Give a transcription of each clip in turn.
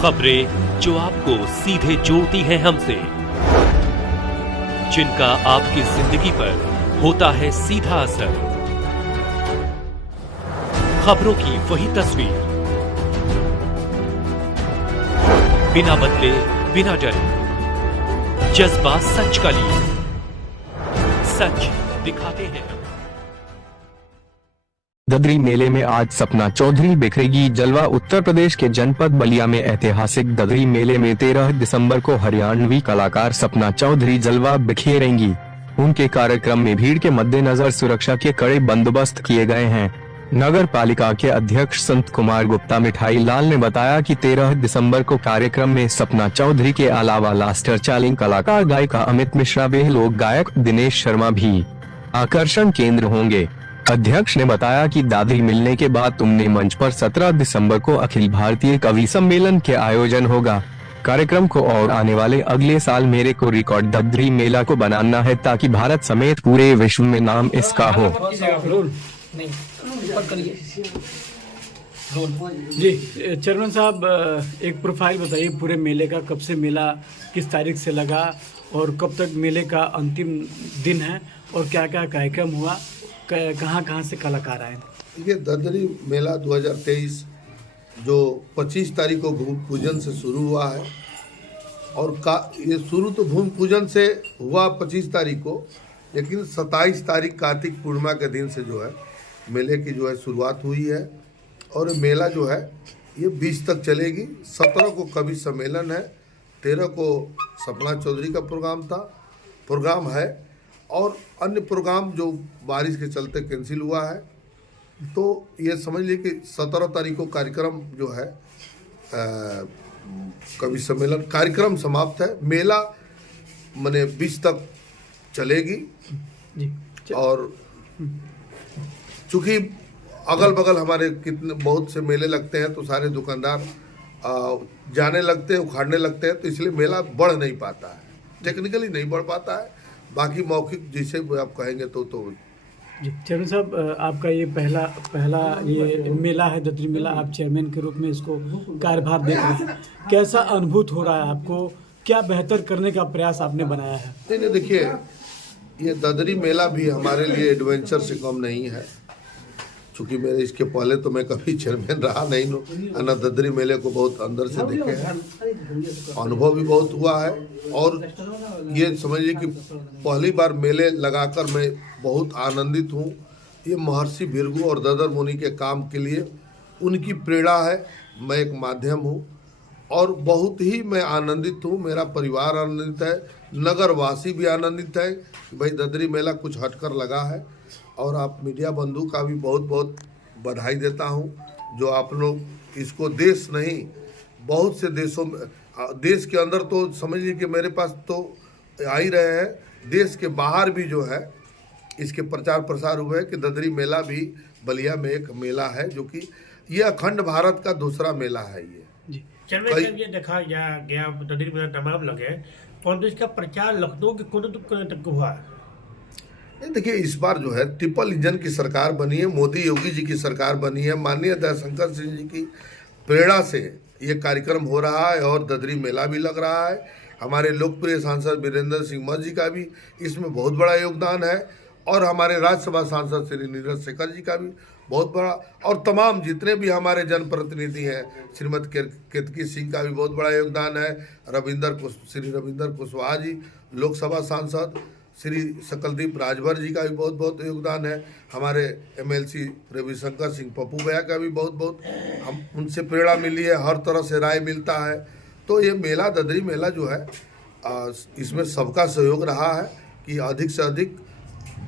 खबरें जो आपको सीधे जोड़ती हैं हमसे, जिनका आपकी जिंदगी पर होता है सीधा असर। खबरों की वही तस्वीर, बिना बदले बिना डरे, जज्बा सच का लिए, सच दिखाते हैं। ददरी मेले में आज सपना चौधरी बिखरेगी जलवा। उत्तर प्रदेश के जनपद बलिया में ऐतिहासिक ददरी मेले में 13 दिसंबर को हरियाणवी कलाकार सपना चौधरी जलवा बिखेरेंगी। उनके कार्यक्रम में भीड़ के मद्देनजर सुरक्षा के कड़े बंदोबस्त किए गए हैं। नगर पालिका के अध्यक्ष संत कुमार गुप्ता मिठाई लाल ने बताया कि 13 दिसंबर को कार्यक्रम में सपना चौधरी के अलावा लास्टर चालिंग कलाकार गायिका अमित मिश्रा व लोक गायक दिनेश शर्मा भी आकर्षण केंद्र होंगे। अध्यक्ष ने बताया कि दादरी मिलने के बाद तुमने मंच पर 17 दिसंबर को अखिल भारतीय कवि सम्मेलन के आयोजन होगा। कार्यक्रम को और आने वाले अगले साल मेरे को रिकॉर्ड ददरी मेला को बनाना है ताकि भारत समेत पूरे विश्व में नाम इसका हो। जी चेयरमैन साहब, एक प्रोफाइल बताइए पूरे मेले का। कब से मेला किस तारीख से लगा और कब तक मेले का अंतिम दिन है और क्या क्या कार्यक्रम हुआ, कहाँ से कलाकार आए? ये ददरी मेला 2023 जो 25 तारीख को भूमि पूजन से शुरू हुआ है और ये शुरू तो भूमि पूजन से हुआ 25 तारीख को, लेकिन 27 तारीख कार्तिक पूर्णिमा के दिन से जो है मेले की जो है शुरुआत हुई है और मेला जो है ये 20 तक चलेगी। 17 को कवि सम्मेलन है, 13 को सपना चौधरी का प्रोग्राम है और अन्य प्रोग्राम जो बारिश के चलते कैंसिल हुआ है। तो ये समझ लीजिए कि 17 तारीख को कार्यक्रम जो है कवि सम्मेलन कार्यक्रम समाप्त है। मेला माने 20 तक चलेगी और चूँकि अगल बगल हमारे कितने बहुत से मेले लगते हैं तो सारे दुकानदार जाने लगते हैं, उखाड़ने लगते हैं, तो इसलिए मेला बढ़ नहीं पाता है, टेक्निकली नहीं बढ़ पाता है। बाकी मौखिक जैसे आप कहेंगे तो जी। चेयरमैन साहब, आपका ये पहला ये मेला है ददरी मेला, आप चेयरमैन के रूप में इसको कार्यभार देख रहे हैं, कैसा अनुभूत हो रहा है आपको? क्या बेहतर करने का प्रयास आपने बनाया है? नहीं, देखिए ये ददरी मेला भी हमारे लिए एडवेंचर से कम नहीं है। चूँकि मेरे इसके पहले तो मैं कभी चेयरमैन रहा नहीं हूँ, ना ददरी मेले को बहुत अंदर से देखे हैं, अनुभव भी बहुत हुआ है और ये समझिए कि पहली बार मेले लगाकर मैं बहुत आनंदित हूँ। ये महर्षि भृगु और ददर मुनि के काम के लिए उनकी प्रेरणा है, मैं एक माध्यम हूँ और बहुत ही मैं आनंदित हूँ, मेरा परिवार आनंदित है, नगरवासी भी आनंदित है कि भाई ददरी मेला कुछ हटकर लगा है। और आप मीडिया बंधु का भी बहुत बहुत बधाई देता हूँ जो आप लोग इसको देश नहीं बहुत से देशों में, देश के अंदर तो समझिए कि मेरे पास तो आ ही रहे हैं, देश के बाहर भी जो है इसके प्रचार प्रसार हुए कि ददरी मेला भी बलिया में एक मेला है, जो कि ये अखंड भारत का दूसरा मेला है। ये ये देखा गया ददरी मेला तमाम लगे, परंतु इसका प्रचार लखनऊ के कोने तक हुआ है। नहीं, देखिए इस बार जो है ट्रिपल इंजन की सरकार बनी है, मोदी योगी जी की सरकार बनी है, माननीय दयाशंकर सिंह जी की प्रेरणा से ये कार्यक्रम हो रहा है और ददरी मेला भी लग रहा है। हमारे लोकप्रिय सांसद वीरेंद्र सिंह मस्त जी का भी इसमें बहुत बड़ा योगदान है और हमारे राज्यसभा सांसद श्री नीरज शेखर जी का भी बहुत बड़ा, और तमाम जितने भी हमारे जनप्रतिनिधि हैं, श्रीमती केतकी सिंह का भी बहुत बड़ा योगदान है, श्री रविंदर कुशवाहा जी लोकसभा सांसद, श्री सकलदीप राजभर जी का भी बहुत बहुत योगदान है, हमारे MLC रविशंकर सिंह पप्पू भैया का भी बहुत बहुत हम उनसे प्रेरणा मिली है, हर तरह से राय मिलता है। तो ये मेला ददरी मेला जो है इसमें सबका सहयोग रहा है कि अधिक से अधिक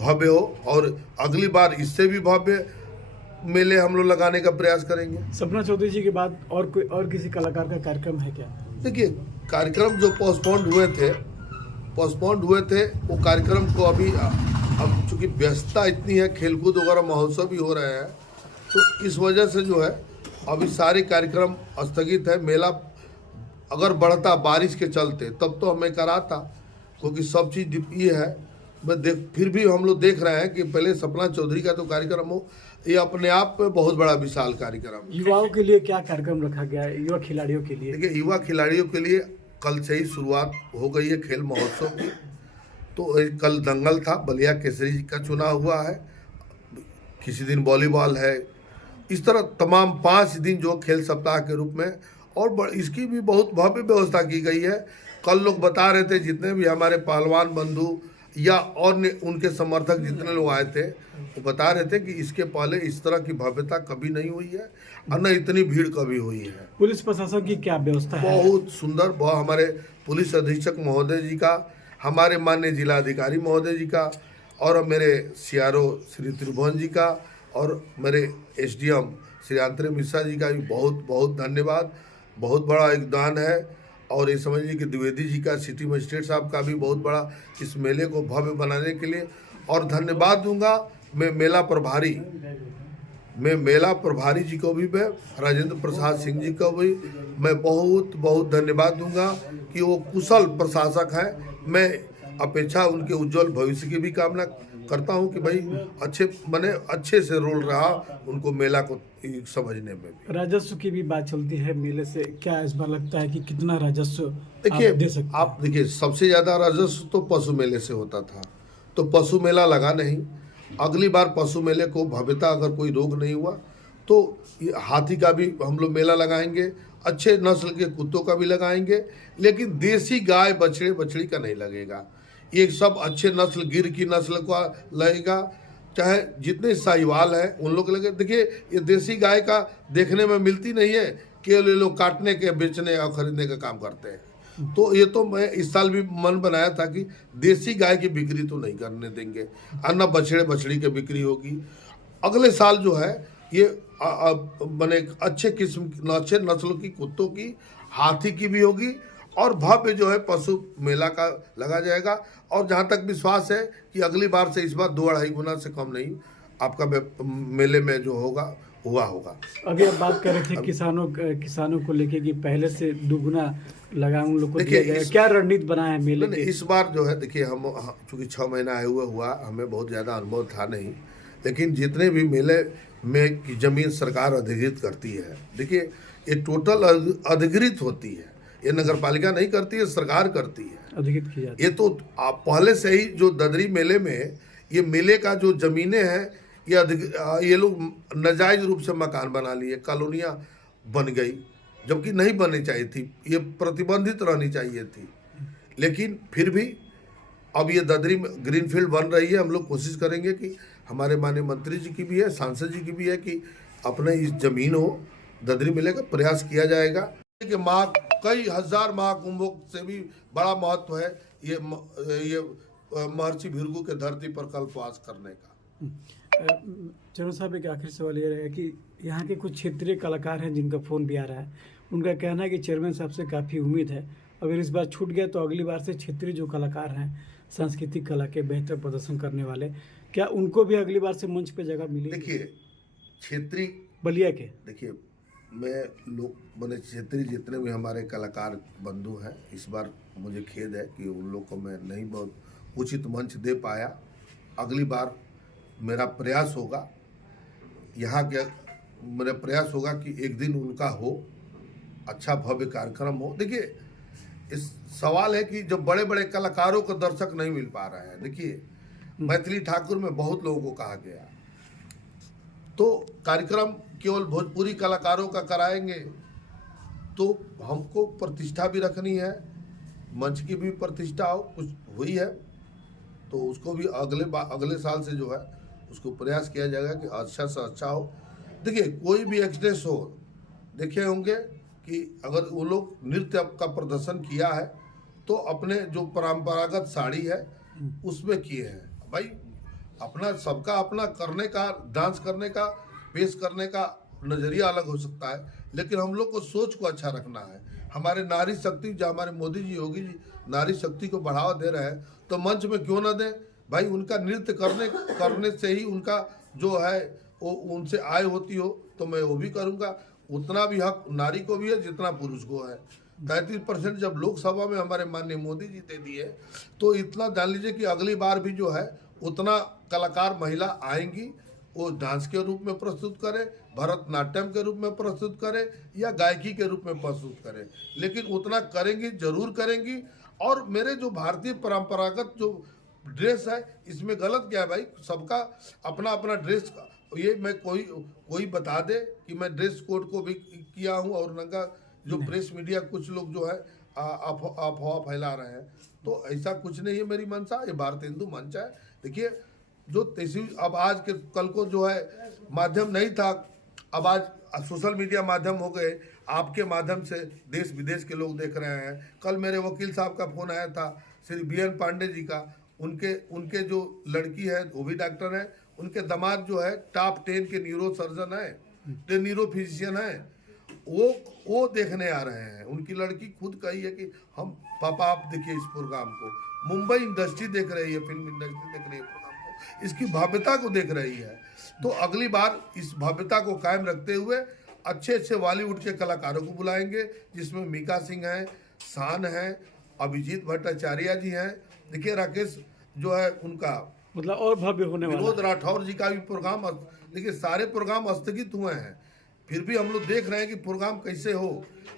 भव्य हो और अगली बार इससे भी भव्य मेले हम लोग लगाने का प्रयास करेंगे। सपना चौधरी जी के बाद और किसी कलाकार का कार्यक्रम है क्या? देखिए कार्यक्रम जो पोस्टपोन्ड हुए थे वो कार्यक्रम को अभी अब चूँकि व्यस्तता इतनी है, खेलकूद वगैरह महोत्सव भी हो रहे हैं, तो इस वजह से जो है अभी सारे कार्यक्रम स्थगित है। मेला अगर बढ़ता बारिश के चलते तब तो हमें कराता, क्योंकि सब चीज़ ये है फिर भी हम लोग देख रहे हैं कि पहले सपना चौधरी का तो कार्यक्रम हो, ये अपने आप में बहुत बड़ा विशाल कार्यक्रम है। युवाओं के लिए क्या कार्यक्रम रखा गया है, युवा खिलाड़ियों के लिए? देखिए, युवा खिलाड़ियों के लिए कल से ही शुरुआत हो गई है खेल महोत्सव की। तो कल दंगल था, बलिया केसरी का चुनाव हुआ है, किसी दिन वॉलीबॉल है, इस तरह तमाम 5 दिन जो खेल सप्ताह के रूप में, और इसकी भी बहुत भव्य व्यवस्था की गई है। कल लोग बता रहे थे, जितने भी हमारे पहलवान बंधु या और उनके समर्थक जितने लोग आए थे, वो बता रहे थे कि इसके पहले इस तरह की भव्यता कभी नहीं हुई है और न इतनी भीड़ कभी हुई है। पुलिस प्रशासन की क्या व्यवस्था है? बहुत सुंदर, बहुत हमारे पुलिस अधीक्षक महोदय जी का, हमारे माननीय जिलाधिकारी महोदय जी का, और मेरे सीआरओ श्री त्रिभुवन जी का, और मेरे एसडीएम श्री आंतरे मिश्रा जी का भी बहुत बहुत धन्यवाद। बहुत बड़ा योगदान है। और ये समझिए कि द्विवेदी जी का, सिटी मजिस्ट्रेट साहब का भी बहुत बड़ा इस मेले को भव्य बनाने के लिए। और धन्यवाद दूंगा मैं मेला प्रभारी जी को भी, मैं राजेंद्र प्रसाद सिंह जी को भी मैं बहुत बहुत धन्यवाद दूंगा कि वो कुशल प्रशासक हैं। मैं अपेक्षा उनके उज्जवल भविष्य की भी कामना करता हूं कि भाई अच्छे से रोल रहा उनको मेला को समझने में भी। राजस्व की भी बात चलती है मेले से, क्या इस बार लगता है कि कितना राजस्व देखिए, दे सकते हैं? आप देखिए, सबसे ज्यादा राजस्व तो पशु मेले से होता था, तो पशु मेला लगा नहीं। अगली बार पशु मेले को भव्यता अगर कोई रोग नहीं हुआ तो हाथी का भी हम लोग मेला लगाएंगे, अच्छे नस्ल के कुत्तों का भी लगाएंगे, लेकिन देसी गाय बछड़ी का नहीं लगेगा। ये सब अच्छे नस्ल, गिर की नस्ल का लगेगा, चाहे जितने साहिवाल हैं उन लोग लगे। देखिए, ये देसी गाय का देखने में मिलती नहीं है, केवल ये लोग काटने के, बेचने और खरीदने का काम करते हैं। तो ये तो मैं इस साल भी मन बनाया था कि देसी गाय की बिक्री तो नहीं करने देंगे, अन्ना बछड़ी की बिक्री होगी। अगले साल जो है ये बने अच्छे नस्लों की कुत्तों की, हाथी की भी होगी, और भव्य जो है पशु मेला का लगा जाएगा। और जहाँ तक विश्वास है कि अगली बार से इस बार 2-2.5 गुना से कम नहीं आपका मेले में जो होगा। अभी आप बात कर रहे थे किसानों को लेके कि पहले से 2 गुना लगा उन लोग को दिया जाएगा। क्या रणनीति बना है मेले में? इस बार जो है, देखिए, हम चूँकि 6 महीना आए हुआ, हमें बहुत ज़्यादा अनुभव था नहीं, लेकिन जितने भी मेले में की जमीन सरकार अधिकृत करती है, देखिए ये टोटल अधिकृत होती है, ये नगर पालिका नहीं करती है, सरकार करती है, अधिकृत की जाती है। ये तो आप पहले से ही जो ददरी मेले में ये मेले का जो जमीनें हैं, ये लोग नाजायज रूप से मकान बना लिए, कॉलोनियाँ बन गई, जबकि नहीं बननी चाहिए थी, ये प्रतिबंधित रहनी चाहिए थी। लेकिन फिर भी अब ये ददरी में ग्रीनफील्ड बन रही है। हम लोग कोशिश करेंगे कि हमारे माननीय मंत्री जी की भी है, सांसद जी की भी है, कि अपने इस जमीन हो ददरी मेले का प्रयास किया जाएगा। कि कई हजार महाकुंभों से भी बड़ा महत्व है ये महर्षि भृगु के धरती पर कल्पवास करने का। चरण साहब, एक आखिरी सवाल ये रहेगा कि यहाँ के कुछ क्षेत्रीय कलाकार हैं जिनका फ़ोन भी आ रहा है, उनका कहना है कि चेयरमैन साहब से काफ़ी उम्मीद है, अगर इस बार छूट गया तो अगली बार से क्षेत्रीय जो कलाकार हैं, सांस्कृतिक कला के बेहतर प्रदर्शन करने वाले, क्या उनको भी अगली बार से मंच पे जगह मिलेगी? देखिए, क्षेत्रीय बलिया के, देखिए, मैं मैंने क्षेत्रीय जितने भी हमारे कलाकार बंधु हैं, इस बार मुझे खेद है कि उन लोग को मैं नहीं बहुत उचित मंच दे पाया। अगली बार मेरा प्रयास होगा, मेरा प्रयास होगा कि एक दिन उनका हो, अच्छा भव्य कार्यक्रम हो। देखिए, इस सवाल है कि जब बड़े बड़े कलाकारों को दर्शक नहीं मिल पा रहे हैं, देखिए मैथिली ठाकुर में बहुत लोगों को कहा गया, तो कार्यक्रम केवल भोजपुरी कलाकारों का कराएंगे तो हमको प्रतिष्ठा भी रखनी है, मंच की भी प्रतिष्ठा हो, कुछ हुई है तो उसको भी अगले साल से जो है उसको प्रयास किया जाएगा कि अच्छा से अच्छा हो। देखिए, कोई भी एक्सप्रेस हो, देखे होंगे कि अगर वो लोग नृत्य का प्रदर्शन किया है तो अपने जो परंपरागत साड़ी है उसमें किए हैं। भाई, अपना सबका अपना करने का, डांस करने का, पेश करने का नज़रिया अलग हो सकता है, लेकिन हम लोग को सोच को अच्छा रखना है। हमारे नारी शक्ति, जो हमारे मोदी जी, योगी जी नारी शक्ति को बढ़ावा दे रहे हैं, तो मंच में क्यों ना दें भाई। उनका नृत्य करने से ही उनका जो है वो उनसे आय होती हो, तो मैं वो भी करूँगा। उतना भी हक नारी को भी है जितना पुरुष को है। 33% जब लोकसभा में हमारे माननीय मोदी जी दे दिए, तो इतना जान लीजिए कि अगली बार भी जो है उतना कलाकार महिला आएंगी वो डांस के रूप में प्रस्तुत करे, भरतनाट्यम के रूप में प्रस्तुत करे या गायकी के रूप में प्रस्तुत करे, लेकिन उतना करेंगी, जरूर करेंगी। और मेरे जो भारतीय परंपरागत जो ड्रेस है, इसमें गलत क्या है भाई? सबका अपना अपना ड्रेस, ये मैं कोई बता दे कि मैं ड्रेस कोड को भी किया हूँ और नंगा, जो प्रेस मीडिया कुछ लोग जो है अफवाह फैला रहे हैं, तो ऐसा कुछ नहीं है मेरी मंशा। ये भारत हिंदू मंच है। देखिए जो अब आज के कल को जो है माध्यम नहीं था, अब आज सोशल मीडिया माध्यम हो गए, आपके माध्यम से देश विदेश के लोग देख रहे हैं। कल मेरे वकील साहब का फोन आया था, श्री BN पांडे जी का, उनके जो लड़की है वो भी डॉक्टर है, उनके दामाद जो है टॉप 10 के न्यूरो सर्जन है, न्यूरो फिजिशियन है, वो देखने आ रहे हैं। उनकी लड़की खुद कही है कि हम पापा आप देखिए इस प्रोग्राम को, मुंबई इंडस्ट्री देख रही है, फिल्म इंडस्ट्री देख रही है प्रोग्राम को, इसकी भव्यता को देख रही है। तो अगली बार इस भव्यता को कायम रखते हुए अच्छे अच्छे बॉलीवुड के कलाकारों को बुलाएंगे, जिसमें मीका सिंह है, शान है, अभिजीत भट्टाचार्य जी हैं। देखिए राकेश जो है उनका मतलब और भव्य होने वाला विनोद राठौर जी का भी प्रोग्राम, देखिए सारे प्रोग्राम स्थगित हुए हैं, फिर भी हम लोग देख रहे हैं कि प्रोग्राम कैसे हो।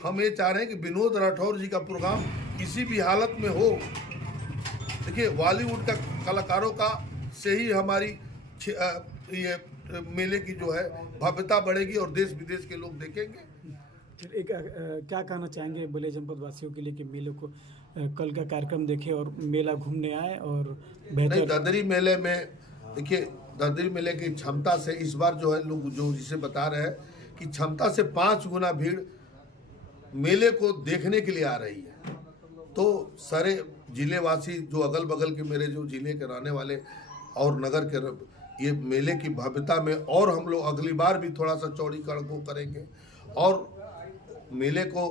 हम ये चाह रहे हैं कि विनोद राठौर जी का प्रोग्राम किसी भी हालत में हो। देखिए बॉलीवुड का कलाकारों का से ही हमारी ये मेले की जो है भव्यता बढ़ेगी और देश विदेश के लोग देखेंगे। एक क्या कहना चाहेंगे बलिया जनपद वासियों के लिए कि मेले को कल का कार्यक्रम देखे और मेला घूमने आए और बेहतर? नहीं, ददरी मेले में देखिए, ददरी मेले की क्षमता से इस बार जो है लोग जो जिसे बता रहे हैं कि क्षमता से 5 गुना भीड़ मेले को देखने के लिए आ रही है। तो सारे जिलेवासी जो अगल बगल के मेरे जो जिले के रहने वाले और नगर के, ये मेले की भव्यता में और हम लोग अगली बार भी थोड़ा सा चौड़ीकरण को करेंगे और मेले को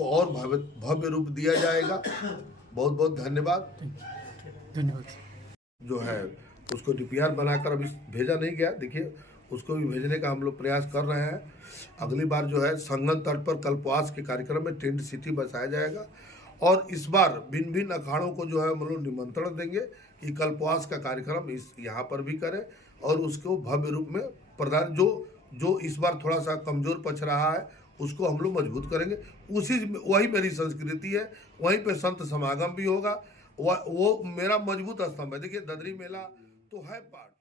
और भव्य रूप दिया जाएगा। बहुत बहुत धन्यवाद। जो है उसको DPR बनाकर अभी भेजा नहीं गया, देखिए उसको भी भेजने का हम लोग प्रयास कर रहे हैं। अगली बार जो है संगम तट पर कल्पवास के कार्यक्रम में टेंट सिटी बसाया जाएगा और इस बार भिन्न भिन्न अखाड़ों को जो है हम लोग निमंत्रण देंगे कि कल्पवास का कार्यक्रम यहाँ पर भी करें और उसको भव्य रूप में प्रदान, जो इस बार थोड़ा सा कमजोर पक्ष रहा है उसको हम लोग मजबूत करेंगे। वही मेरी संस्कृति है, वहीं पे संत समागम भी होगा, वो मेरा मजबूत स्तंभ है। देखिए ददरी मेला तो है पार्ट।